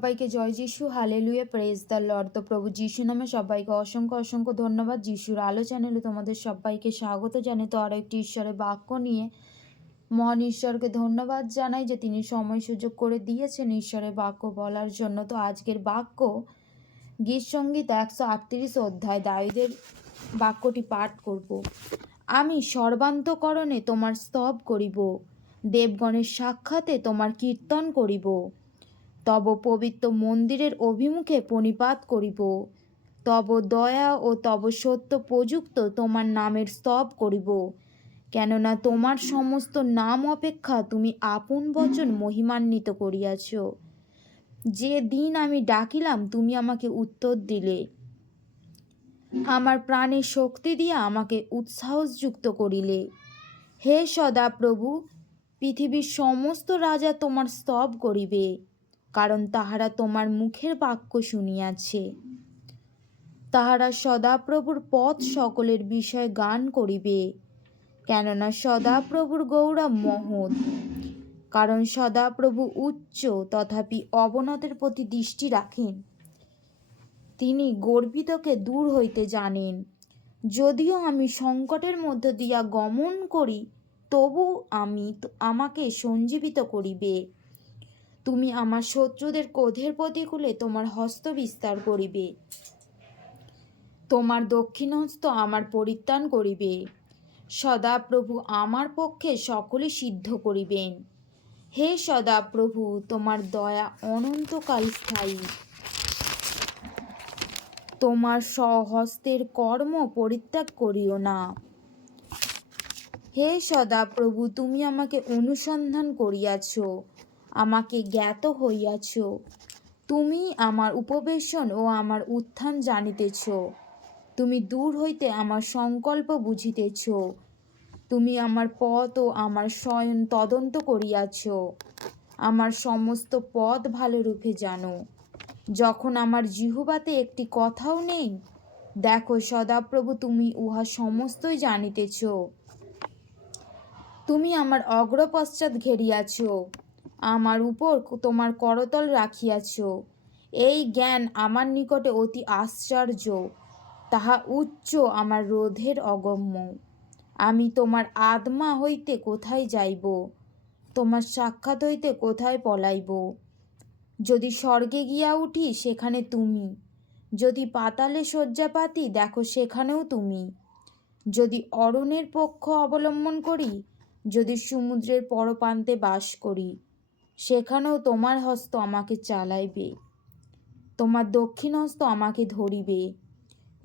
সবাইকে জয় যিশু, hallelujah, praise the Lord. তো প্রভু যিশু নামে সবাইকে অসংখ্য অসংখ্য ধন্যবাদ। যিশুর আলো চ্যানেলে তোমাদের সবাইকে স্বাগত জানাই। তো আরও একটি ঈশ্বরের বাক্য নিয়ে মহান ঈশ্বরকে ধন্যবাদ জানাই যে তিনি সময় সুযোগ করে দিয়েছেন ঈশ্বরের বাক্য বলার জন্য। তো আজকের বাক্য গীত সঙ্গীত 138 অধ্যায় দাউদের বাক্যটি পাঠ করব। আমি সর্বান্তকরণে তোমার স্তব করিব, দেবগণের সাক্ষাতে তোমার কীর্তন করিব, তব পবিত্র মন্দিরের অভিমুখে প্রণিপাত করিব, তব দয়া ও তব সত্য প্রযুক্ত তোমার নামের স্তব করিব। কেননা তোমার সমস্ত নাম অপেক্ষা তুমি আপন বচন মহিমান্বিত করিয়াছ। যে দিন আমি ডাকিলাম তুমি আমাকে উত্তর দিলে, আমার প্রাণে শক্তি দিয়া আমাকে উৎসাহযুক্ত করিলে। হে সদা প্রভু, পৃথিবীর সমস্ত রাজা তোমার স্তব করিবে, কারণ তাহারা তোমার মুখের বাক্য শুনিয়াছে। তাহারা সদাপ্রভুর পথ সকলের বিষয়ে গান করিবে, কেননা সদাপ্রভুর গৌরব মহৎ। কারণ সদাপ্রভু উচ্চ, তথাপি অবনতের প্রতি দৃষ্টি রাখেন। তিনি গর্বিতকে দূর হইতে জানেন। যদিও আমি সংকটের মধ্য দিয়া গমন করি, তবু আমাকে সঞ্জীবিত করিবে। তুমি আমার শত্রুদের ক্রোধের প্রতিকূলে তোমার হস্ত বিস্তার করিবে। তোমার দক্ষিণ হস্ত আমার পরিত্রাণ করিবে। সদাপ্রভু আমার পক্ষে সকলে সিদ্ধ করিবেন। হে সদাপ্রভু, তোমার দয়া অনন্তকাল স্থায়ী। তোমার স্বহস্তের কর্ম পরিত্যাগ করিও না। হে সদাপ্রভু, তুমি আমাকে অনুসন্ধান করিয়াছ, আমাকে জ্ঞাত হইয়াছ। তুমি আমার উপবেশন ও আমার উত্থান জানিতেছ। তুমি দূর হইতে আমার সংকল্প বুঝিতেছ। তুমি আমার পথ ও আমার শয়ন তদন্ত করিয়াছ। আমার সমস্ত পথ ভালোরূপে জানো। যখন আমার জিহ্বাতে একটি কথাও নেই, দেখো সদাপ্রভু, তুমি উহা সমস্তই জানিতেছ। তুমি আমার অগ্রপশ্চাৎ ঘেরিয়াছ, আমার উপর তোমার করতল রাখিয়াছ। এই জ্ঞান আমার নিকটে অতি আশ্চর্য, তাহা উচ্চ, আমার রোধের অগম্য। আমি তোমার আত্মা হইতে কোথায় যাইব? তোমার সাক্ষাৎ হইতে কোথায় পলাইব? যদি স্বর্গে গিয়া উঠি, সেখানে তুমি। যদি পাতালে শয্যা পাতি, দেখো সেখানেও তুমি। যদি অরণ্যের পক্ষ অবলম্বন করি, যদি সমুদ্রের পরপ্রান্তে বাস করি, সেখানেও তোমার হস্ত আমাকে চালাইবে, তোমার দক্ষিণ হস্ত আমাকে ধরিবে।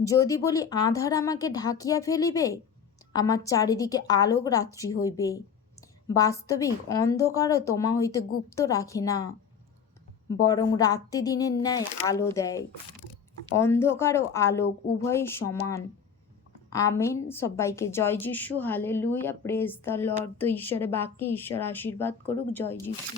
যদি বলি আঁধার আমাকে ঢাকিয়া ফেলিবে, আমার চারিদিকে আলোক রাত্রি হইবে। বাস্তবিক অন্ধকারও তোমা হইতে গুপ্ত রাখে না, বরং রাত্রি দিনের ন্যায় আলো দেয়। অন্ধকার ও আলোক উভয়ই সমান। আমেন। সবাইকে জয় যিশু, হালেলুয়া, প্রেজ দ্য লর্ড। তো ঈশ্বরের বাক্যে ঈশ্বর আশীর্বাদ করুক। জয় যিশু।